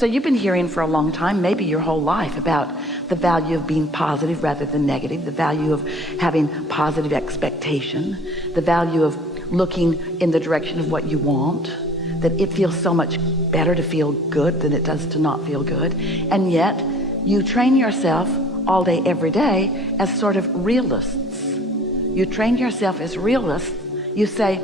So you've been hearing for a long time, maybe your whole life, about the value of being positive rather than negative, the value of having positive expectation, the value of looking in the direction of what you want, that it feels so much better to feel good than it does to not feel good. And yet you train yourself all day, every day as sort of realists. You train yourself as realists. You say,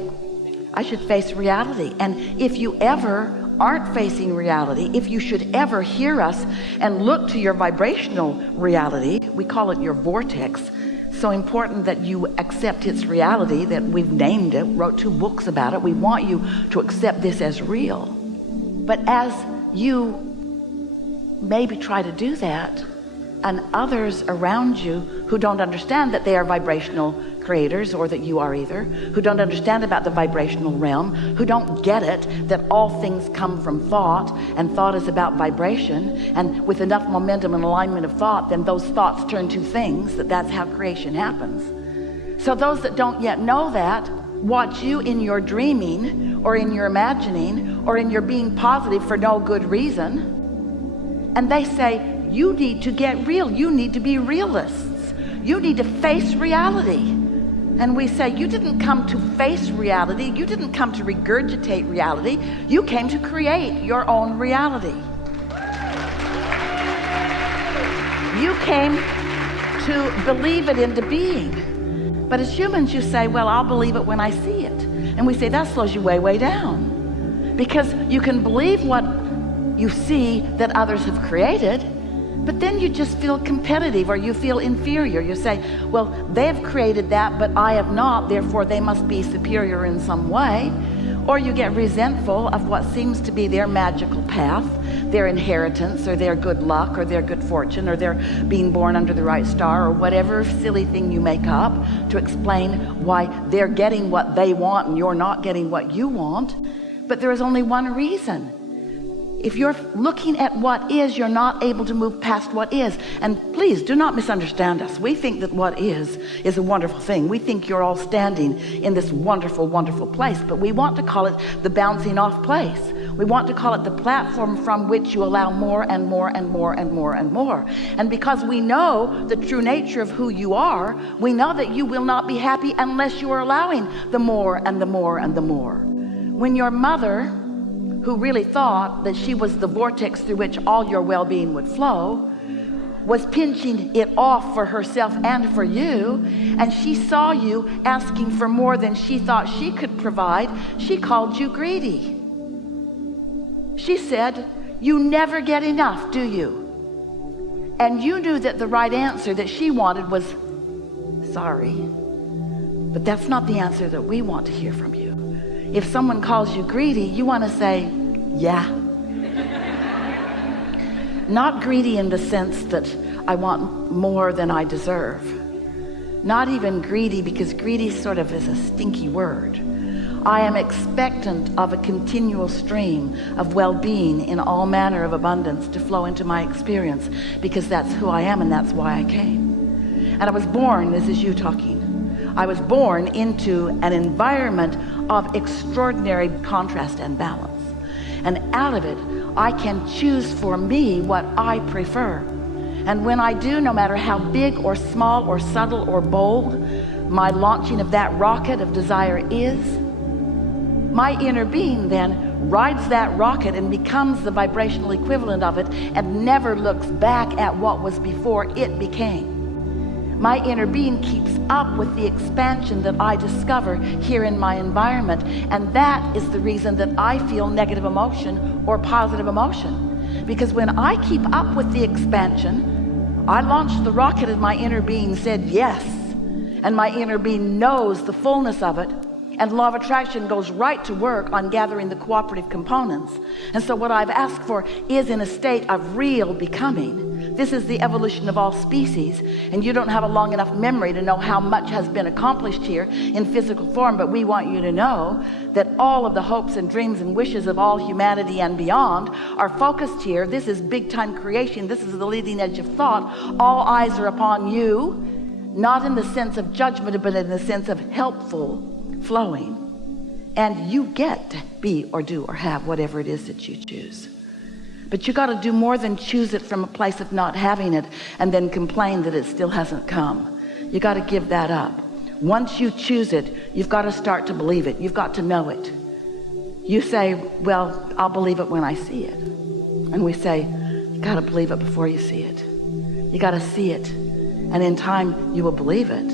I should face reality. And if you ever aren't facing reality, if you should ever hear us and look to your vibrational reality, we call it your vortex, so important that you accept its reality, that we've named it, wrote 2 books about it. We want you to accept this as real. But as you maybe try to do that, and others around you who don't understand that they are vibrational creators, or that you are either, who don't understand about the vibrational realm, who don't get it, that all things come from thought, and thought is about vibration, and with enough momentum and alignment of thought, then those thoughts turn to things, that's how creation happens. So those that don't yet know that watch you in your dreaming, or in your imagining, or in your being positive for no good reason, and they say, you need to get real, you need to be realists, you need to face reality. And we say, you didn't come to face reality, you didn't come to regurgitate reality, you came to create your own reality. You came to believe it into being. But as humans, you say, well, I'll believe it when I see it. And we say, that slows you way, way down. Because you can believe what you see that others have created, but then you just feel competitive, or you feel inferior. You say, well, they've created that, but I have not, therefore they must be superior in some way. Or you get resentful of what seems to be their magical path, their inheritance, or their good luck, or their good fortune, or their being born under the right star, or whatever silly thing you make up to explain why they're getting what they want and you're not getting what you want. But there is only one reason. If you're looking at what is, you're not able to move past what is. And please do not misunderstand us. We think that what is a wonderful thing. We think you're all standing in this wonderful, wonderful place, but we want to call it the bouncing off place. We want to call it the platform from which you allow more and more and more and more and more. And because we know the true nature of who you are, we know that you will not be happy unless you are allowing the more and the more and the more. When your mother, who really thought that she was the vortex through which all your well-being would flow, was pinching it off for herself and for you, and she saw you asking for more than she thought she could provide, she called you greedy. She said, you never get enough, do you? And you knew that the right answer that she wanted was, sorry, but that's not the answer that we want to hear from you. If someone calls you greedy, you want to say, yeah. Not greedy in the sense that I want more than I deserve. Not even greedy, because greedy sort of is a stinky word. I am expectant of a continual stream of well-being in all manner of abundance to flow into my experience, because that's who I am and that's why I came. And I was born, this is you talking, I was born into an environment of extraordinary contrast and balance. And out of it, I can choose for me what I prefer. And when I do, no matter how big or small or subtle or bold my launching of that rocket of desire is, my inner being then rides that rocket and becomes the vibrational equivalent of it and never looks back at what was before it became. My inner being keeps up with the expansion that I discover here in my environment, and that is the reason that I feel negative emotion or positive emotion. Because when I keep up with the expansion, I launched the rocket and my inner being said yes, and my inner being knows the fullness of it, and law of attraction goes right to work on gathering the cooperative components. And so what I've asked for is in a state of real becoming. This is the evolution of all species, and you don't have a long enough memory to know how much has been accomplished here in physical form, but we want you to know that all of the hopes and dreams and wishes of all humanity and beyond are focused here. This is big time creation. This is the leading edge of thought. All eyes are upon you, not in the sense of judgment, but in the sense of helpful flowing. And you get to be or do or have whatever it is that you choose. But you got to do more than choose it from a place of not having it and then complain that it still hasn't come. You got to give that up. Once you choose it, you've got to start to believe it. You've got to know it. You say, well, I'll believe it when I see it. And we say, you got to believe it before you see it. You got to see it. And in time, you will believe it.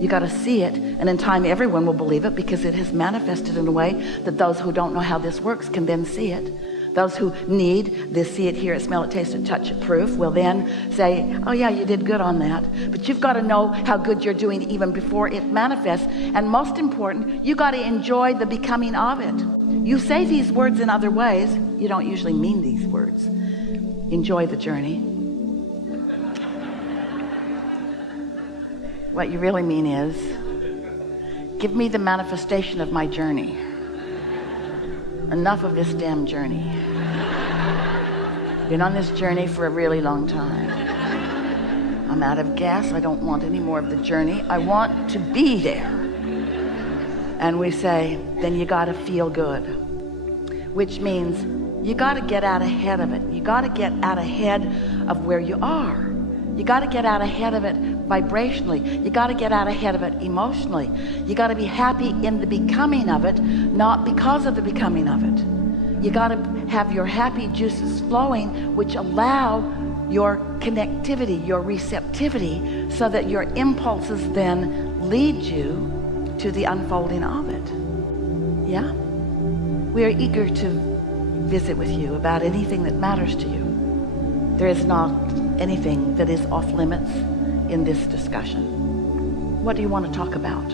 You got to see it. And in time, everyone will believe it because it has manifested in a way that those who don't know how this works can then see it. Those who need this see it, hear it, smell it, taste it, touch it proof will then say, oh yeah, you did good on that. But you've got to know how good you're doing even before it manifests. And most important, you got to enjoy the becoming of it. You say these words in other ways. You don't usually mean these words. Enjoy the journey. What you really mean is, give me the manifestation of my journey. Enough of this damn journey. Been on this journey for a really long time. I'm out of gas. I don't want any more of the journey. I want to be there. And we say, then you got to feel good, which means you got to get out ahead of it. You got to get out ahead of where you are. You got to get out ahead of it vibrationally. You got to get out ahead of it emotionally. You got to be happy in the becoming of it, not because of the becoming of it. You got to have your happy juices flowing, which allow your connectivity, your receptivity, so that your impulses then lead you to the unfolding of it. Yeah? We are eager to visit with you about anything that matters to you. There is not anything that is off limits in this discussion. What do you want to talk about?